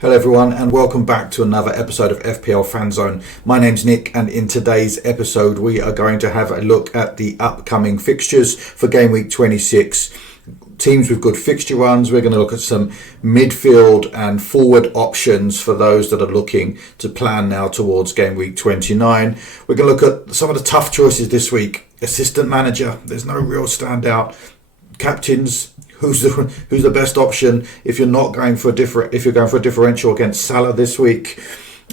Hello everyone and welcome back to another episode of FPL Fanzone. My name's Nick and in today's episode we are going to have a look at the upcoming fixtures for Gameweek 26. Teams with good fixture runs. We're going to look at some midfield and forward options for those that are looking to plan now towards Gameweek 29. We're going to look at some of the tough choices this week. Assistant manager, there's no real standout. Captains, who's the best option if you're going for a differential against Salah this week.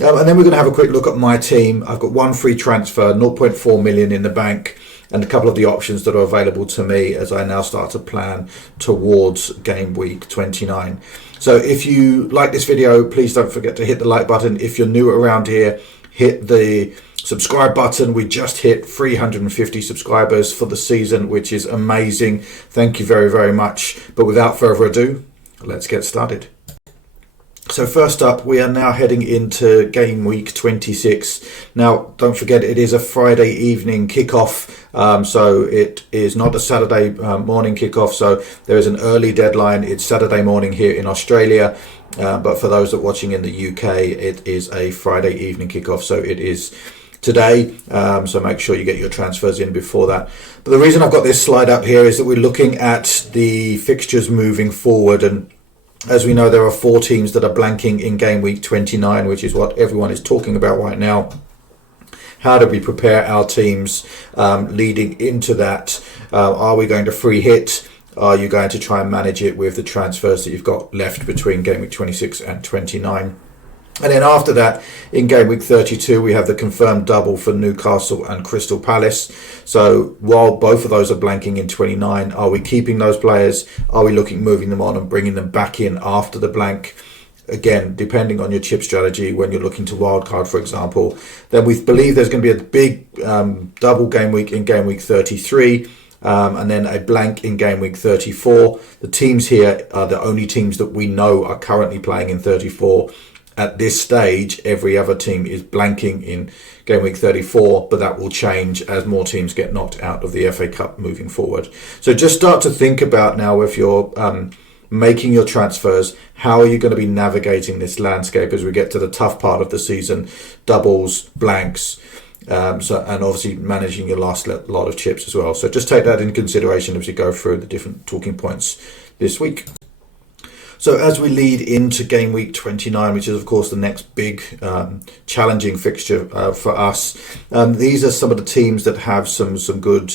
And then we're going to have a quick look at my team. I've got one free transfer, 0.4 million in the bank, and a couple of the options that are available to me as I now start to plan towards Game Week 29. So if you like this video, please don't forget to hit the like button. If you're new around here, hit the subscribe button. We just hit 350 subscribers for the season, which is amazing. Thank you very, very much. But without further ado, let's get started. So first up, we are now heading into Game Week 26. Now, don't forget, it is a Friday evening kickoff, so it is not a Saturday morning kickoff. So there is an early deadline. It's Saturday morning here in Australia, but for those that are watching in the UK, it is a Friday evening kickoff. So it is today, so make sure you get your transfers in before that. But the reason I've got this slide up here is that we're looking at the fixtures moving forward, and as we know, there are 4 teams that are blanking in Game Week 29, which is what everyone is talking about right now. How do we prepare our teams leading into that? Are we going to free hit? Are you going to try and manage it with the transfers that you've got left between Game Week 26 and 29? And then after that, in Game Week 32, we have the confirmed double for Newcastle and Crystal Palace. So while both of those are blanking in 29, are we keeping those players? Are we moving them on and bringing them back in after the blank? Again, depending on your chip strategy, when you're looking to wildcard, for example, then we believe there's going to be a big double game week in Game Week 33. And then a blank in Game Week 34. The teams here are the only teams that we know are currently playing in 34. At this stage, every other team is blanking in Game Week 34, but that will change as more teams get knocked out of the FA Cup moving forward. So just start to think about now, if you're making your transfers, how are you going to be navigating this landscape as we get to the tough part of the season, doubles, blanks, and obviously managing your last lot of chips as well. So just take that into consideration as we go through the different talking points this week. So as we lead into Game Week 29, which is of course the next big challenging fixture for us, these are some of the teams that have some good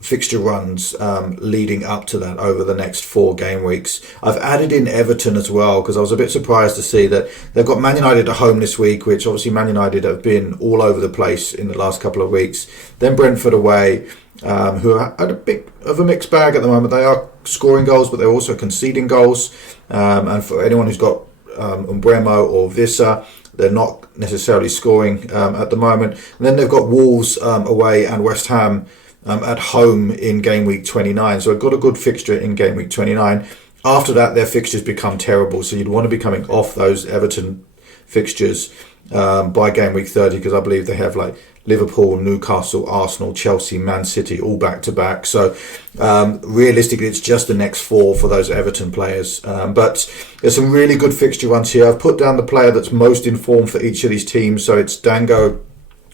fixture runs leading up to that over the next 4 game weeks. I've added in Everton as well because I was a bit surprised to see that they've got Man United at home this week, which obviously Man United have been all over the place in the last couple of weeks. Then Brentford away, who are at a bit of a mixed bag at the moment. They are scoring goals, but they're also conceding goals. And for anyone who's got Umbremo or Vissa, they're not necessarily scoring at the moment. And then they've got Wolves away and West Ham at home in Game Week 29. So I've got a good fixture in Game Week 29. After that, their fixtures become terrible. So you'd want to be coming off those Everton fixtures by Game Week 30, because I believe they have like Liverpool, Newcastle, Arsenal, Chelsea, Man City, all back to back. So realistically, it's just the next 4 for those Everton players. But there's some really good fixture runs here. I've put down the player that's most informed for each of these teams. So it's Dango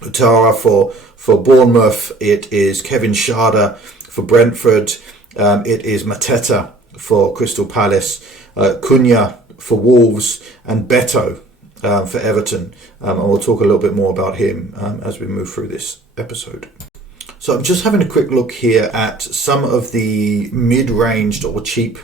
Utara for Bournemouth. It is Kevin Schade for Brentford. It is Mateta for Crystal Palace. Cunha for Wolves, and Beto for Everton, and we'll talk a little bit more about him as we move through this episode. So I'm just having a quick look here at some of the mid-ranged or cheap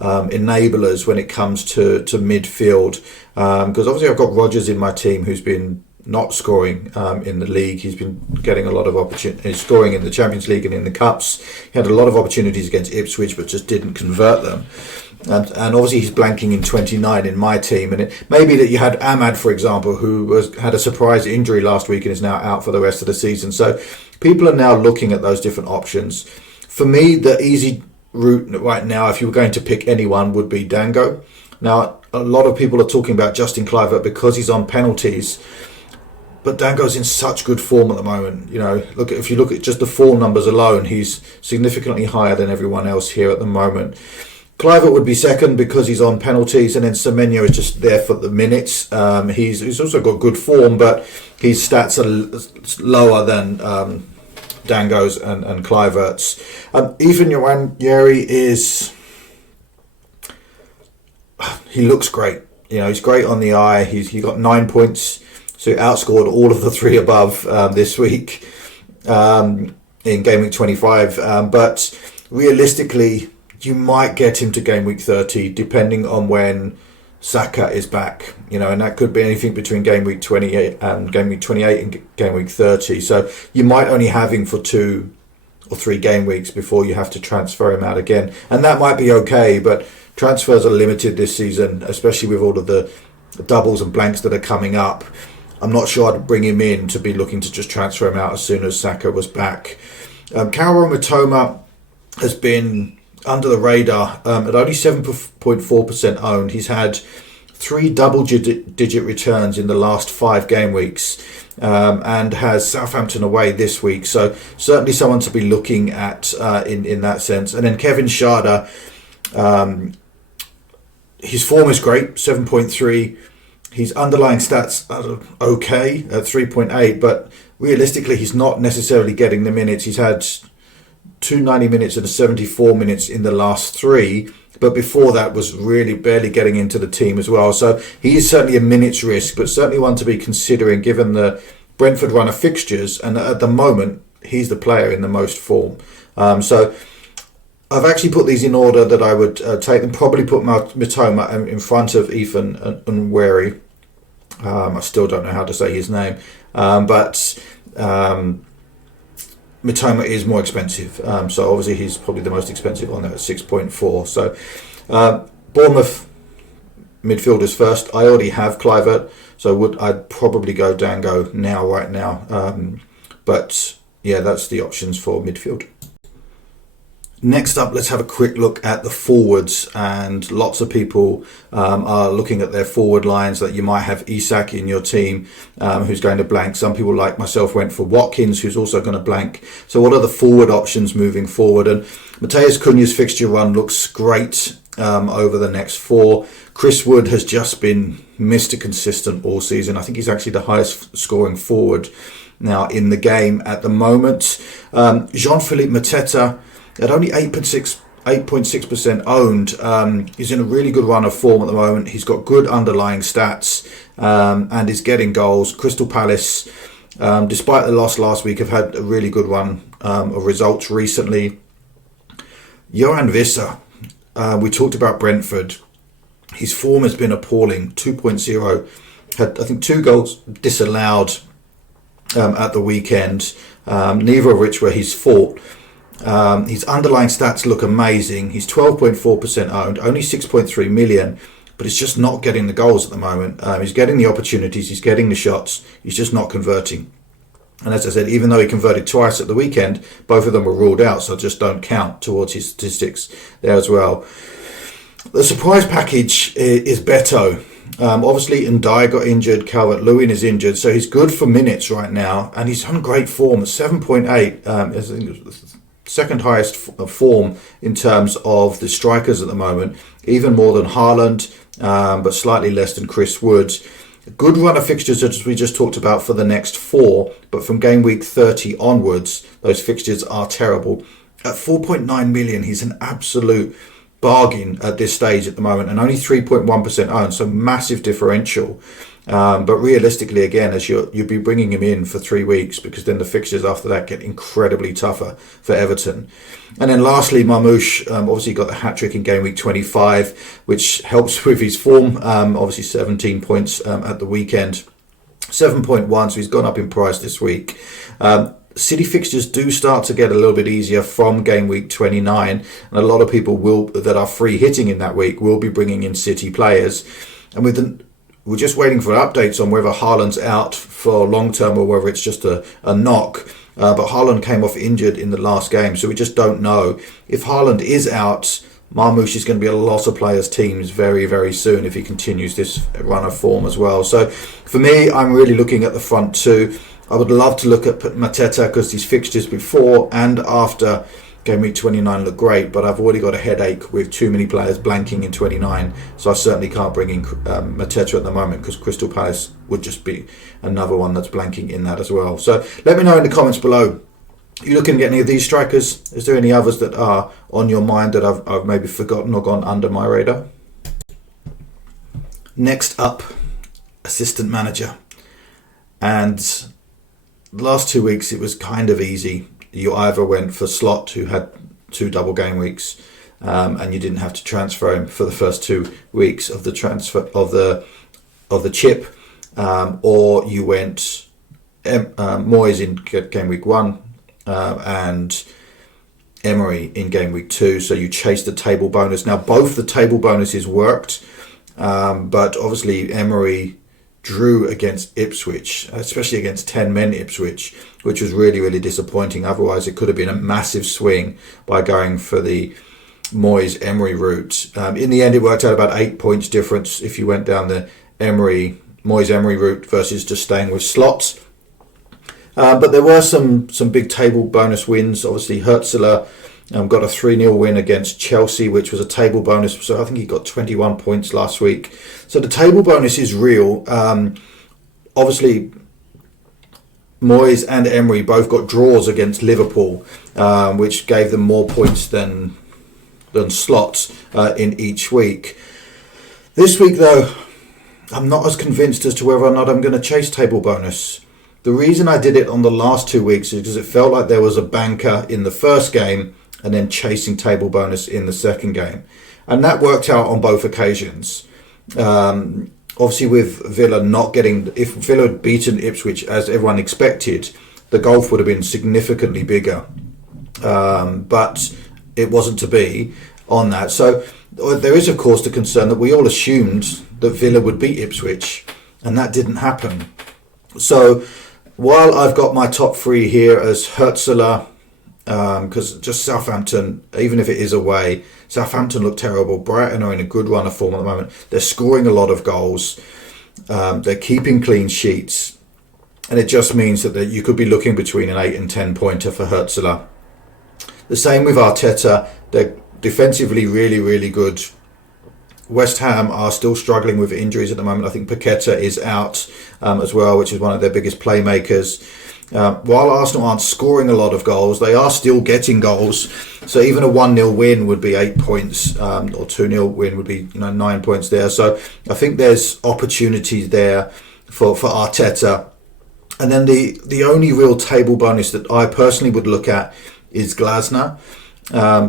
enablers when it comes to midfield, because obviously I've got Rodgers in my team, who's been not scoring in the league. He's been getting a lot of opportunities, scoring in the Champions League and in the Cups. He had a lot of opportunities against Ipswich, but just didn't convert them. And obviously he's blanking in 29 in my team. And it may be that you had Ahmad, for example, who had a surprise injury last week and is now out for the rest of the season. So people are now looking at those different options. For me, the easy route right now, if you were going to pick anyone, would be Dango. Now, a lot of people are talking about Justin Kluivert because he's on penalties. But Dango's in such good form at the moment. You know, if you look at just the form numbers alone, he's significantly higher than everyone else here at the moment. Kluivert would be second because he's on penalties, and then Semenyo is just there for the minutes. He's also got good form, but his stats are lower than Dango's and Kluivert's. Ethan Nwaneri he looks great. He's great on the eye. He got 9 points, so he outscored all of the three above this week in Gameweek 25. But realistically, you might get him to game week 30 depending on when Saka is back, and that could be anything between game week 28 and game week 28 and game week 30. So you might only have him for 2 or 3 game weeks before you have to transfer him out again, and that might be okay. But transfers are limited this season, especially with all of the doubles and blanks that are coming up. I'm not sure I'd bring him in to be looking to just transfer him out as soon as Saka was back. Kaoru Mitoma has been under the radar at only 7.4% owned. He's had 3 double-digit returns in the last 5 game weeks, and has Southampton away this week. So certainly someone to be looking at in that sense. And then Kevin Schade, his form is great, 7.3. His underlying stats are okay at 3.8, but realistically he's not necessarily getting the minutes. He's had 290 minutes and 74 minutes in the last 3, but before that was really barely getting into the team as well. So he is certainly a minutes risk, but certainly one to be considering given the Brentford run of fixtures, and at the moment he's the player in the most form. So I've actually put these in order that I would take them. Probably put Mitoma in front of Ethan and Wary. I still don't know how to say his name, but Mitoma is more expensive, so obviously he's probably the most expensive on there at 6.4. So Bournemouth midfielders first. I already have Kluivert, so I'd probably go Dango right now. But yeah, that's the options for midfield. Next up, let's have a quick look at the forwards, and lots of people are looking at their forward lines. That you might have Isak in your team who's going to blank. Some people like myself went for Watkins, who's also going to blank. So what are the forward options moving forward? And Mateus Cunha's fixture run looks great over the next 4. Chris Wood has just been Mr. Consistent all season. I think he's actually the highest scoring forward now in the game at the moment. Jean-Philippe Mateta, at only 8.6% owned, he's in a really good run of form at the moment. He's got good underlying stats and is getting goals. Crystal Palace, despite the loss last week, have had a really good run of results recently. Johan Visser, we talked about Brentford. His form has been appalling. 2.0, had I think 2 goals disallowed at the weekend, neither of which were his fault. His underlying stats look amazing. He's 12.4% owned, only 6.3 million, but he's just not getting the goals at the moment. He's getting the opportunities, he's getting the shots, he's just not converting. And as I said, even though he converted twice at the weekend, both of them were ruled out, so just don't count towards his statistics there as well. The surprise package is Beto. Obviously, Ndiaye got injured, Calvert-Lewin is injured, so he's good for minutes right now, and he's on great form at 7.8. Second highest form in terms of the strikers at the moment, even more than Haaland, but slightly less than Chris Wood. Good run of fixtures as we just talked about for the next 4, but from game week 30 onwards, those fixtures are terrible. At 4.9 million, he's an absolute bargain at this stage at the moment, and only 3.1% owned, so massive differential. But realistically, again, as you'll be bringing him in for 3 weeks, because then the fixtures after that get incredibly tougher for Everton. And then lastly, Marmoush obviously got the hat-trick in game week 25, which helps with his form. Obviously 17 points at the weekend, 7.1, so he's gone up in price this week. City fixtures do start to get a little bit easier from game week 29, and a lot of people that are free hitting in that week will be bringing in City players. And we're just waiting for updates on whether Haaland's out for long term or whether it's just a knock. But Haaland came off injured in the last game, so we just don't know. If Haaland is out, Marmoush is going to be a lot of players' teams very, very soon if he continues this run of form as well. So for me, I'm really looking at the front 2. I would love to look at Mateta because these fixtures before and after Game week 29 looked great, but I've already got a headache with too many players blanking in 29, so I certainly can't bring in Mateta at the moment, because Crystal Palace would just be another one that's blanking in that as well. So let me know in the comments below. Are you looking at any of these strikers? Is there any others that are on your mind that I've maybe forgotten or gone under my radar? Next up, assistant manager. And the last 2 weeks it was kind of easy. You either went for Slot, who had 2 double game weeks, and you didn't have to transfer him for the first 2 weeks of the transfer of the chip, or you went Moyes in game week 1 and Emery in game week 2. So you chased the table bonus. Now both the table bonuses worked, but obviously Emery drew against Ipswich, especially against 10 men Ipswich, which was really, really disappointing. Otherwise, it could have been a massive swing by going for the Moyes-Emery route. In the end, it worked out about 8 points difference if you went down the Moyes-Emery route versus just staying with Slots. But there were some big table bonus wins. Obviously, Hertzler got a 3-0 win against Chelsea, which was a table bonus. So I think he got 21 points last week. So the table bonus is real. Obviously, Moyes and Emery both got draws against Liverpool, which gave them more points than Slots in each week. This week, though, I'm not as convinced as to whether or not I'm going to chase table bonus. The reason I did it on the last 2 weeks is because it felt like there was a banker in the first game and then chasing table bonus in the second game. And that worked out on both occasions. Obviously with Villa not getting... If Villa had beaten Ipswich as everyone expected, the gulf would have been significantly bigger. But it wasn't to be on that. So there is, of course, the concern that we all assumed that Villa would beat Ipswich, and that didn't happen. So while I've got my top 3 here as Hertzler, because just Southampton, even if it is away, Southampton look terrible. Brighton are in a good run of form at the moment. They're scoring a lot of goals. They're keeping clean sheets. And it just means that you could be looking between an 8 and 10 pointer for Hertzler. The same with Arteta. They're defensively really, really good. West Ham are still struggling with injuries at the moment. I think Paqueta is out as well, which is one of their biggest playmakers. While Arsenal aren't scoring a lot of goals, they are still getting goals. So even a 1-0 win would be 8 points, or 2-0 win would be 9 points there. So I think there's opportunities there for Arteta. And then the only real table bonus that I personally would look at is Glasner.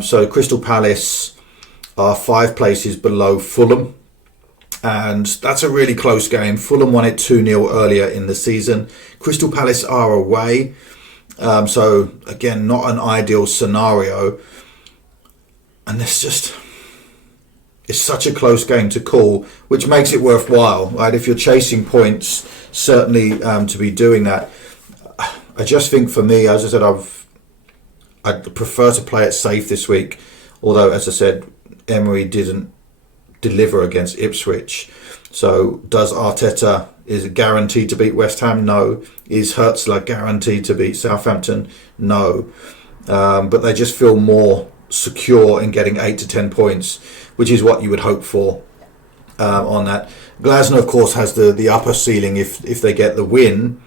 So Crystal Palace are 5 places below Fulham. And that's a really close game. Fulham won it 2-0 earlier in the season. Crystal Palace are away. So, again, not an ideal scenario. And it's such a close game to call, which makes it worthwhile, right? If you're chasing points, certainly to be doing that. I just think for me, as I said, I'd prefer to play it safe this week. Although, as I said, Emery didn't deliver against Ipswich. So does Arteta, is it guaranteed to beat West Ham? No. Is Hertzler guaranteed to beat Southampton? No. But they just feel more secure in getting 8 to 10 points, which is what you would hope for on that. Glasner, of course, has the upper ceiling if they get the win,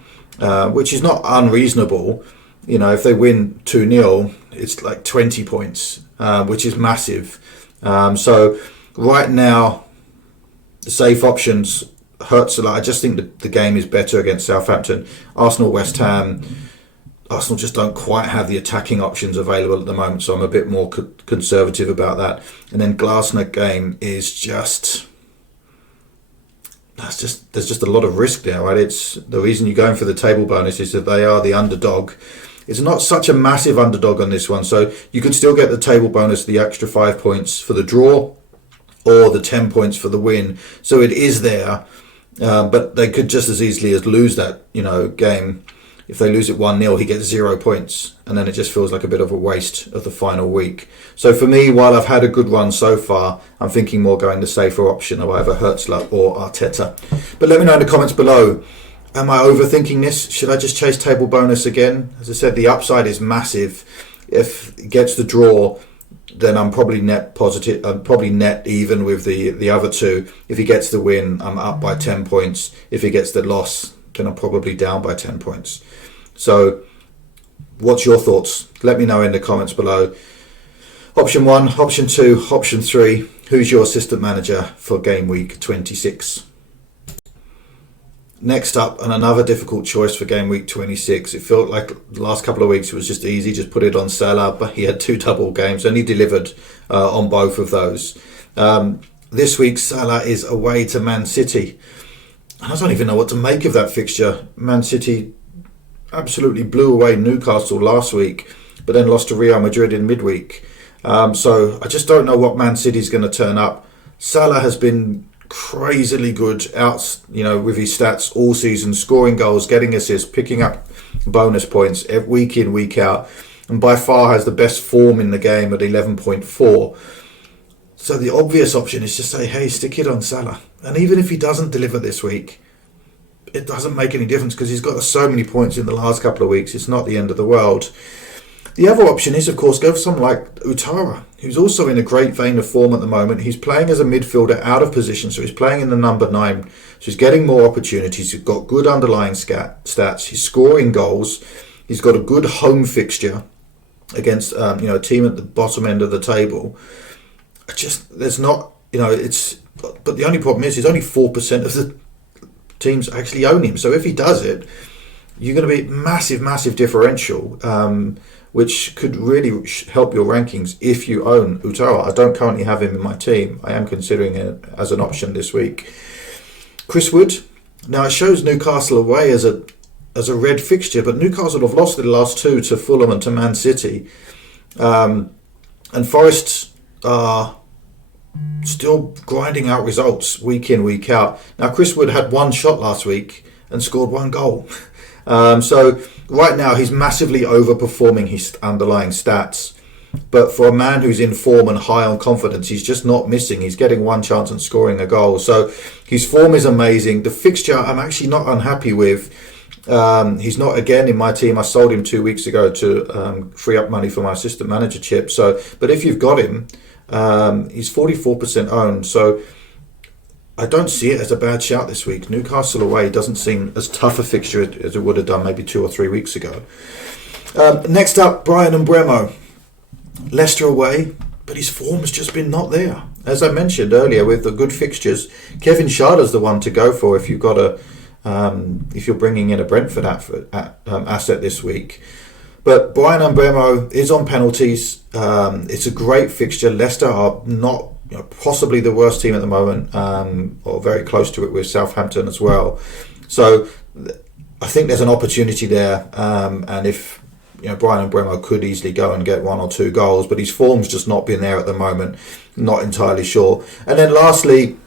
which is not unreasonable. If they win 2-0, it's like 20 points, which is massive. So right now, the safe options, Hertzler, I just think the game is better against Southampton. Arsenal, West Ham, Arsenal just don't quite have the attacking options available at the moment, so I'm a bit more conservative about that. And then Glasner game is there's just a lot of risk there, right? It's the reason you're going for the table bonus is that they are the underdog. It's not such a massive underdog on this one, so you could still get the table bonus, the extra 5 points for the draw, or the 10 points for the win. So it is there, but they could just as easily as lose that, game. If they lose it 1-0, he gets 0 points, and then it just feels like a bit of a waste of the final week. So for me, while I've had a good run so far, I'm thinking more going the safer option of either Hertzler or Arteta. But let me know in the comments below. Am I overthinking this? Should I just chase table bonus again? As I said, the upside is massive. If he gets the draw, then I'm probably net positive. I'm probably net even with the other two. If he gets the win, I'm up by 10 points. If he gets the loss, then I'm probably down by 10 points. So, what's your thoughts? Let me know in the comments below. Option 1, option 2, option 3. Who's your assistant manager for game week 26? Next up, and another difficult choice for game week 26. It felt like the last couple of weeks it was just easy, just put it on Salah, but he had 2 double games and he delivered on both of those. This week, Salah is away to Man City. I don't even know what to make of that fixture. Man City absolutely blew away Newcastle last week, but then lost to Real Madrid in midweek. So I just don't know what Man City's going to turn up. Salah has been crazily good out, with his stats all season, scoring goals, getting assists, picking up bonus points week in, week out, and by far has the best form in the game at 11.4. So the obvious option is to say, hey, stick it on Salah. And even if he doesn't deliver this week, it doesn't make any difference because he's got so many points in the last couple of weeks. It's not the end of the world. The other option is, of course, go for someone like Utara, who's also in a great vein of form at the moment. He's playing as a midfielder out of position, so he's playing in the number 9. So he's getting more opportunities. He's got good underlying stats. He's scoring goals. He's got a good home fixture against a team at the bottom end of the table. There's not, but the only problem is only 4% of the teams actually own him. So if he does it, you're going to be massive differential, which could really help your rankings if you own Utara. I don't currently have him in my team. I am considering it as an option this week. Chris Wood. Now it shows Newcastle away as a red fixture, but Newcastle have lost the last 2 to Fulham and to Man City, and Forest are still grinding out results week in, week out. Now Chris Wood had 1 shot last week and scored 1 goal. So right now he's massively overperforming his underlying stats. But for a man who's in form and high on confidence, he's just not missing. He's getting 1 chance and scoring a goal. So his form is amazing. The fixture I'm actually not unhappy with. He's not again in my team. I sold him 2 weeks ago to free up money for my assistant manager chip. But if you've got him, he's 44% owned. So I don't see it as a bad shout this week. Newcastle away doesn't seem as tough a fixture as it would have done maybe 2 or 3 weeks ago. Next up, Brian and Bremo. Leicester away, but his form has just been not there. As I mentioned earlier, with the good fixtures, Kevin Schade the one to go for if you've got if you're bringing in a Brentford asset this week. But Brian and Bremo is on penalties. It's a great fixture. Leicester are not possibly the worst team at the moment, or very close to it with Southampton as well. So I think there's an opportunity there, and if Brian and Bremo could easily go and get 1 or 2 goals, but his form's just not been there at the moment. Not entirely sure. And then lastly,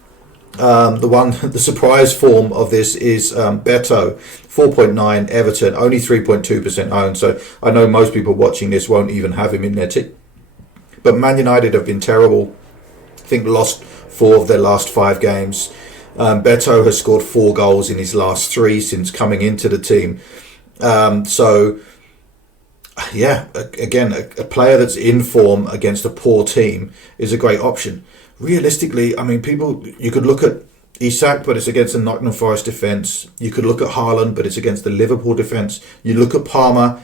the surprise form of this is Beto, 4.9 Everton, only 3.2% owned. So I know most people watching this won't even have him in their team. But Man United have been terrible. I think lost 4 of their last 5 games. Beto has scored 4 goals in his last 3 since coming into the team. Again, a player that's in form against a poor team is a great option. Realistically, I mean, you could look at Isak, but it's against the Nottingham Forest defence. You could look at Haaland, but it's against the Liverpool defence. You look at Palmer,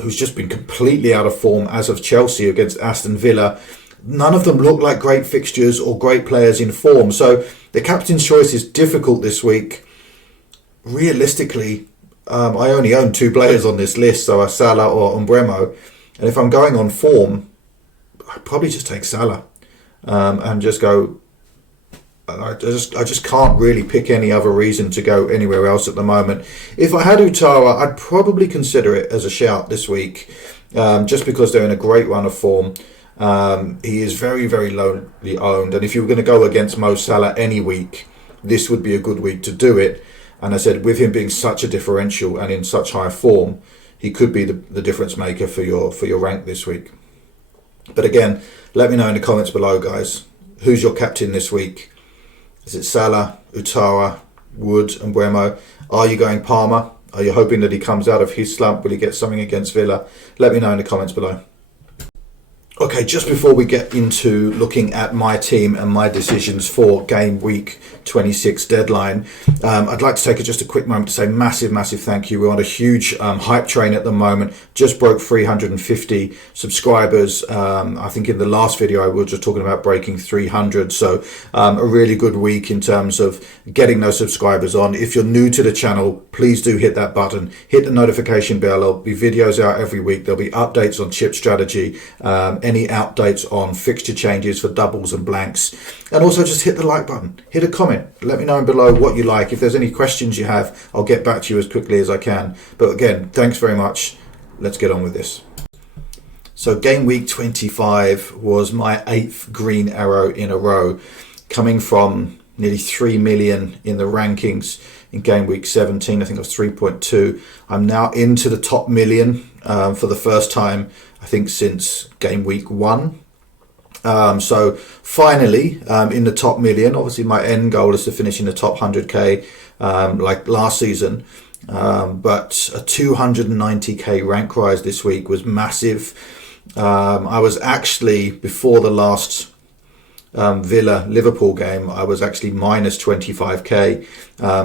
who's just been completely out of form as of Chelsea against Aston Villa. None of them look like great fixtures or great players in form. So the captain's choice is difficult this week. Realistically, I only own 2 players on this list, so Salah or Umbremo. And if I'm going on form, I'd probably just take Salah and just go. I just can't really pick any other reason to go anywhere else at the moment. If I had Utara, I'd probably consider it as a shout this week, just because they're in a great run of form. He is very, very lowly owned, and if you were going to go against Mo Salah any week, this would be a good week to do it. And I said, with him being such a differential and in such high form, he could be the difference maker for your rank this week. But again, let me know in the comments below, guys. Who's your captain this week? Is it Salah, Utara, Wood and Bremo? Are you going Palmer? Are you hoping that he comes out of his slump? Will he get something against Villa? Let me know in the comments below. Okay, just before we get into looking at my team and my decisions for game week 26 deadline, I'd like to take just a quick moment to say massive thank you. We're on a huge hype train at the moment. Just broke 350 subscribers. I think in the last video I was just talking about breaking 300. So a really good week in terms of getting those subscribers on. If you're new to the channel, please do hit that button. Hit the notification bell. There'll be videos out every week. There'll be updates on chip strategy. Any updates on fixture changes for doubles and blanks, and also just hit the like button, hit a comment, let me know below what you like. If there's any questions you have, I'll get back to you as quickly as I can. But again, thanks very much. Let's get on with this. So game week 25 was my 8th green arrow in a row, coming from nearly 3 million in the rankings in game week 17. I think it was 3.2. I'm now into the top million for the first time, I think, since game week 1. So finally in the top million. Obviously my end goal is to finish in the top 100k like last season, but a 290k rank rise this week was massive. I was actually, before the last Villa Liverpool game, I was actually minus 25k,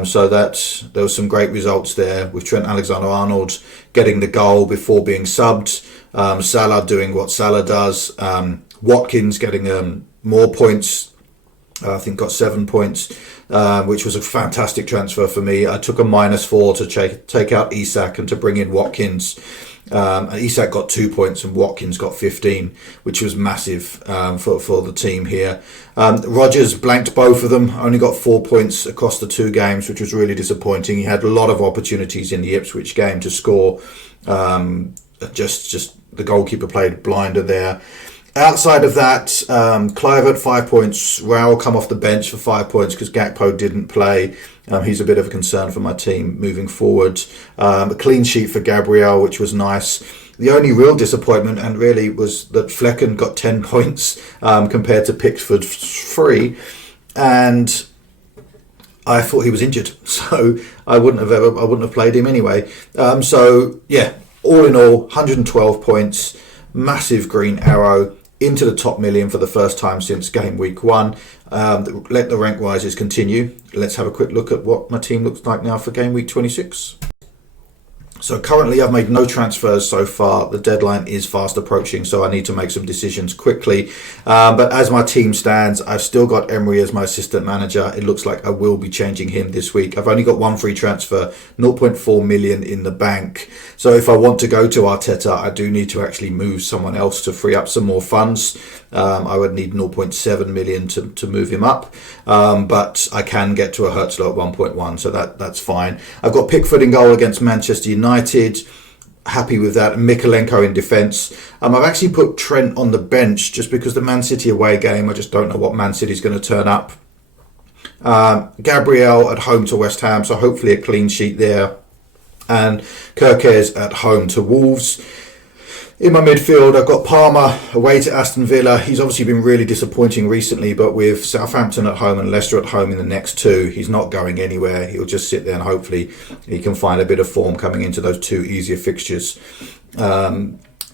so that there was some great results there, with Trent Alexander-Arnold getting the goal before being subbed, Salah doing what Salah does, Watkins getting more points. I think got 7 points, which was a fantastic transfer for me. I took a -4 to take out Isak and to bring in Watkins. Isak got 2 points and Watkins got 15, which was massive for the team here. Rodgers blanked both of them, only got 4 points across the 2 games, which was really disappointing. He had a lot of opportunities in the Ipswich game to score. Just the goalkeeper played blinder there. Outside of that, Clive 5 points. Raul come off the bench for 5 points because Gakpo didn't play. He's a bit of a concern for my team moving forward. A clean sheet for Gabriel, which was nice. The only real disappointment, and really, was that Flecken got 10 points compared to Pickford's 3, and I thought he was injured, so I wouldn't have played him anyway. So yeah, all in all, 112 points, massive green arrow into the top million for the first time since game week 1. Let the rank rises continue. Let's have a quick look at what my team looks like now for game week 26. So currently I've made no transfers so far. The deadline is fast approaching, so I need to make some decisions quickly. But as my team stands, I've still got Emery as my assistant manager. It looks like I will be changing him this week. I've only got 1 free transfer, 0.4 million in the bank. So if I want to go to Arteta, I do need to actually move someone else to free up some more funds. I would need 0.7 million to move him up. But I can get to a Herzog at 1.1, so that's fine. I've got Pickford in goal against Manchester United. Happy with that. Mikolenko in defence. I've actually put Trent on the bench just because the Man City away game, I just don't know what Man City's going to turn up. Gabriel at home to West Ham, so hopefully a clean sheet there. And Kirkes at home to Wolves. In my midfield, I've got Palmer away to Aston Villa. He's obviously been really disappointing recently, but with Southampton at home and Leicester at home in the next 2, he's not going anywhere. He'll just sit there and hopefully he can find a bit of form coming into those 2 easier fixtures.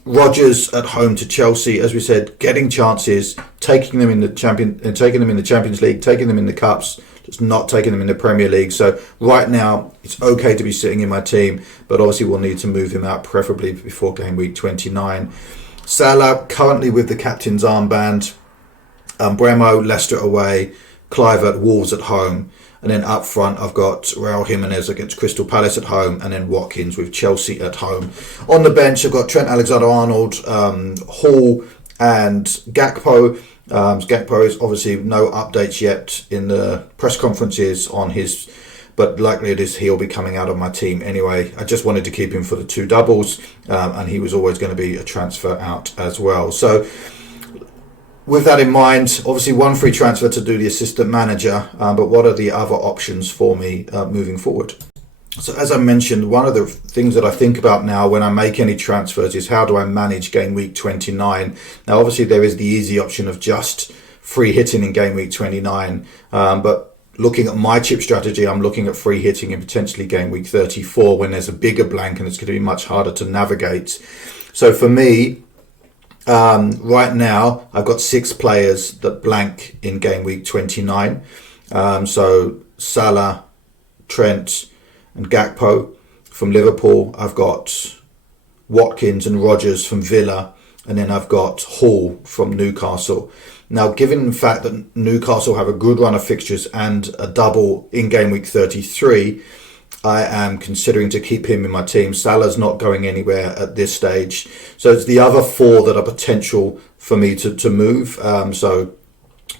Rodgers at home to Chelsea, as we said, getting chances, taking them in the Champions League, taking them in the Cups, just not taking them in the Premier League. So right now, it's okay to be sitting in my team, but obviously we'll need to move him out, preferably before game week 29. Salah, currently with the captain's armband. Bremo, Leicester away. Clive at Wolves at home. And then up front, I've got Raul Jimenez against Crystal Palace at home, and then Watkins with Chelsea at home. On the bench, I've got Trent Alexander-Arnold, Hall, and Gakpo. Gakpo is obviously no updates yet in the press conferences on his, but likely it is he'll be coming out of my team anyway. I just wanted to keep him for the 2 doubles, and he was always going to be a transfer out as well. So with that in mind, obviously 1 free transfer to do the assistant manager, but what are the other options for me moving forward? So as I mentioned, one of the things that I think about now when I make any transfers is how do I manage game week 29? Now obviously there is the easy option of just free hitting in game week 29, but looking at my chip strategy, I'm looking at free hitting in potentially game week 34 when there's a bigger blank and it's going to be much harder to navigate. So for me, Right now, I've got 6 players that blank in game week 29. So Salah, Trent, and Gakpo from Liverpool. I've got Watkins and Rodgers from Villa, and then I've got Hall from Newcastle. Now, given the fact that Newcastle have a good run of fixtures and a double in game week 33, I am considering to keep him in my team. Salah's not going anywhere at this stage. So it's the other 4 that are potential for me to move. So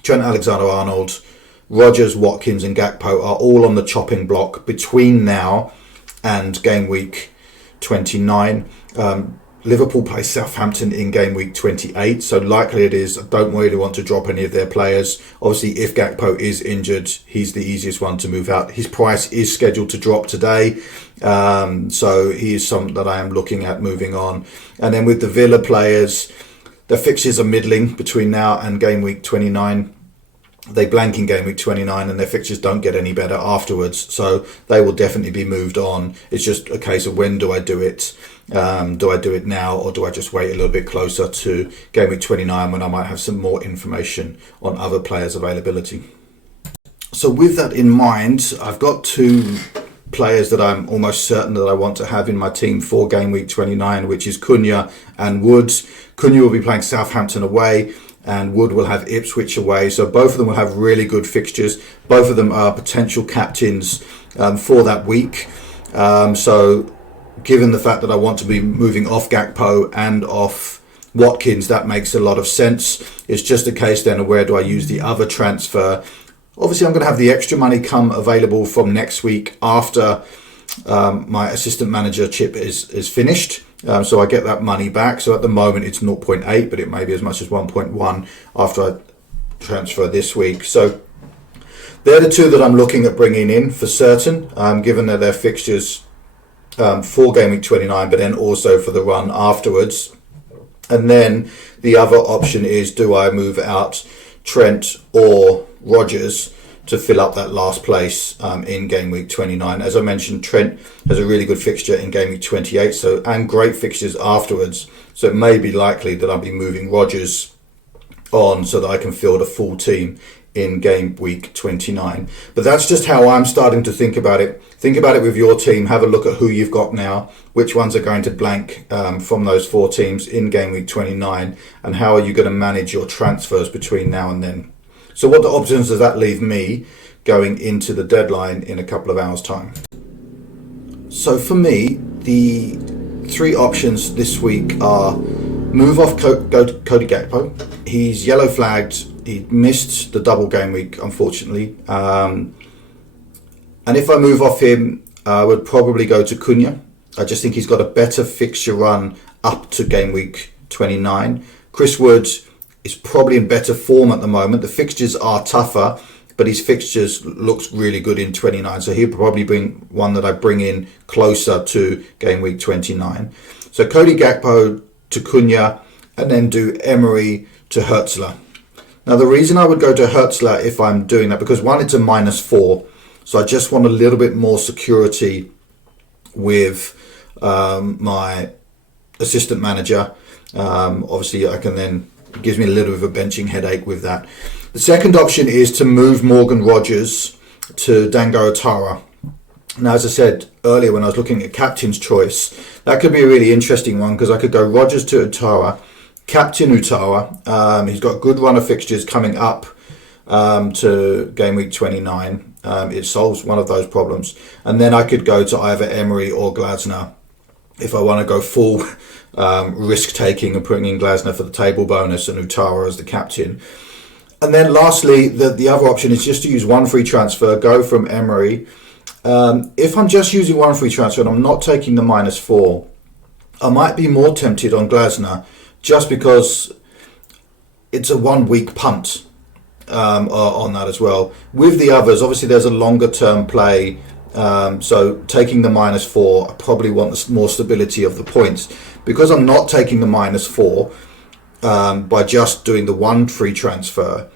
Trent Alexander-Arnold, Rodgers, Watkins and Gakpo are all on the chopping block between now and game week 29. Liverpool play Southampton in game week 28, so likely it is I don't really want to drop any of their players. Obviously, if Gakpo is injured, he's the easiest one to move out. His price is scheduled to drop today, so he is something that I am looking at moving on. And then with the Villa players, the fixtures are middling between now and game week 29. They blank in game week 29 and their fixtures don't get any better afterwards, so they will definitely be moved on. It's just a case of when do I do it? Do I do it now, or do I just wait a little bit closer to game week 29 when I might have some more information on other players' availability? So with that in mind, I've got 2 players that I'm almost certain that I want to have in my team for game week 29, which is Cunha and Woods. Cunha will be playing Southampton away, and Wood will have Ipswich away. So both of them will have really good fixtures. Both of them are potential captains for that week. So given the fact that I want to be moving off Gakpo and off Watkins, that makes a lot of sense. It's just a case then of where do I use the other transfer. Obviously, I'm going to have the extra money come available from next week after my assistant manager chip is finished. So I get that money back. So at the moment it's 0.8, but it may be as much as 1.1 after I transfer this week. So they're the 2 that I'm looking at bringing in for certain, given that their fixtures for game week 29, but then also for the run afterwards. And then the other option is, do I move out Trent or Rodgers to fill up that last place in game week 29? As I mentioned, Trent has a really good fixture in game week 28, and great fixtures afterwards. So it may be likely that I'll be moving Rodgers on so that I can field a full team in game week 29. But that's just how I'm starting to think about it. Think about it with your team. Have a look at who you've got now, which ones are going to blank from those 4 teams in game week 29, and how are you going to manage your transfers between now and then. So what options does that leave me going into the deadline in a couple of hours' time? So for me, the 3 options this week are move off Cody Gakpo. He's yellow flagged. He missed the double game week, unfortunately. And if I move off him, I would probably go to Cunha. I just think he's got a better fixture run up to game week 29. Chris Wood is probably in better form at the moment. The fixtures are tougher, but his fixtures looks really good in 29. So he'll probably bring one that I bring in closer to game week 29. So Cody Gakpo to Cunha, and then do Emery to Hertzler. Now the reason I would go to Hertzler if I'm doing that, because one, it's a -4. So I just want a little bit more security with my assistant manager. Obviously I can then, it gives me a little bit of a benching headache with that. The second option is to move Morgan Rodgers to Dango Otara. Now, as I said earlier when I was looking at captain's choice, that could be a really interesting one, because I could go Rodgers to Otara, captain Otara. He's got a good run of fixtures coming up to game week 29. It solves one of those problems. And then I could go to either Emery or Glasner if I want to go full risk taking and putting in Glasner for the table bonus and Utara as the captain. And then lastly, the other option is just to use one free transfer, go from Emery. If I'm just using one free transfer and I'm not taking the -4, I might be more tempted on Glasner just because it's a 1 week punt on that as well. With the others, obviously there's a longer term play. So taking the -4, I probably want more stability of the points. Because I'm not taking the -4, by just doing the one free transfer,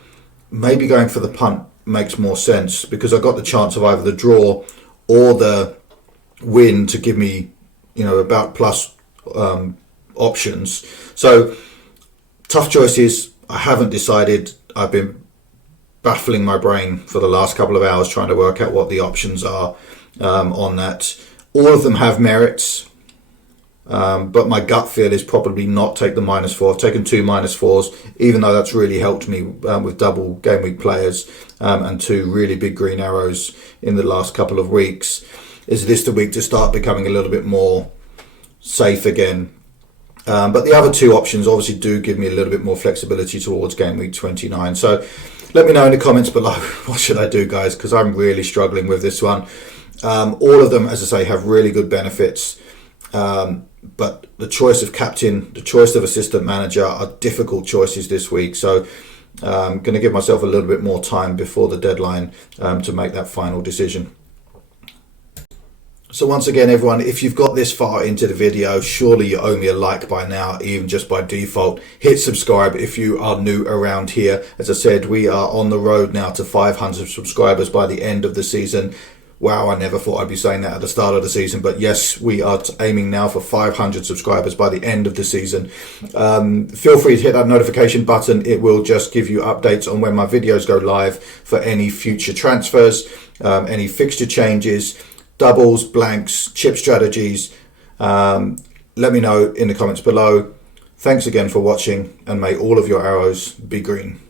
maybe going for the punt makes more sense, because I got the chance of either the draw or the win to give me, about plus options. So Tough choices. I haven't decided. I've been baffling my brain for the last couple of hours trying to work out what the options are on that. All of them have merits, but my gut feel is probably not take the -4. I've taken 2 -4s, even though that's really helped me with double game week players and 2 really big green arrows in the last couple of weeks. Is this the week to start becoming a little bit more safe again? But the other 2 options obviously do give me a little bit more flexibility towards game week 29. So let me know in the comments below what should I do, guys, because I'm really struggling with this one. All of them, as I say, have really good benefits. But the choice of captain, the choice of assistant manager are difficult choices this week. So I'm going to give myself a little bit more time before the deadline to make that final decision. So once again, everyone, if you've got this far into the video, surely you owe me a like by now, even just by default. Hit subscribe if you are new around here. As I said, we are on the road now to 500 subscribers by the end of the season. Wow, I never thought I'd be saying that at the start of the season, but yes, we are aiming now for 500 subscribers by the end of the season. Feel free to hit that notification button. It will just give you updates on when my videos go live for any future transfers, any fixture changes, doubles, blanks, chip strategies. Let me know in the comments below. Thanks again for watching, and may all of your arrows be green.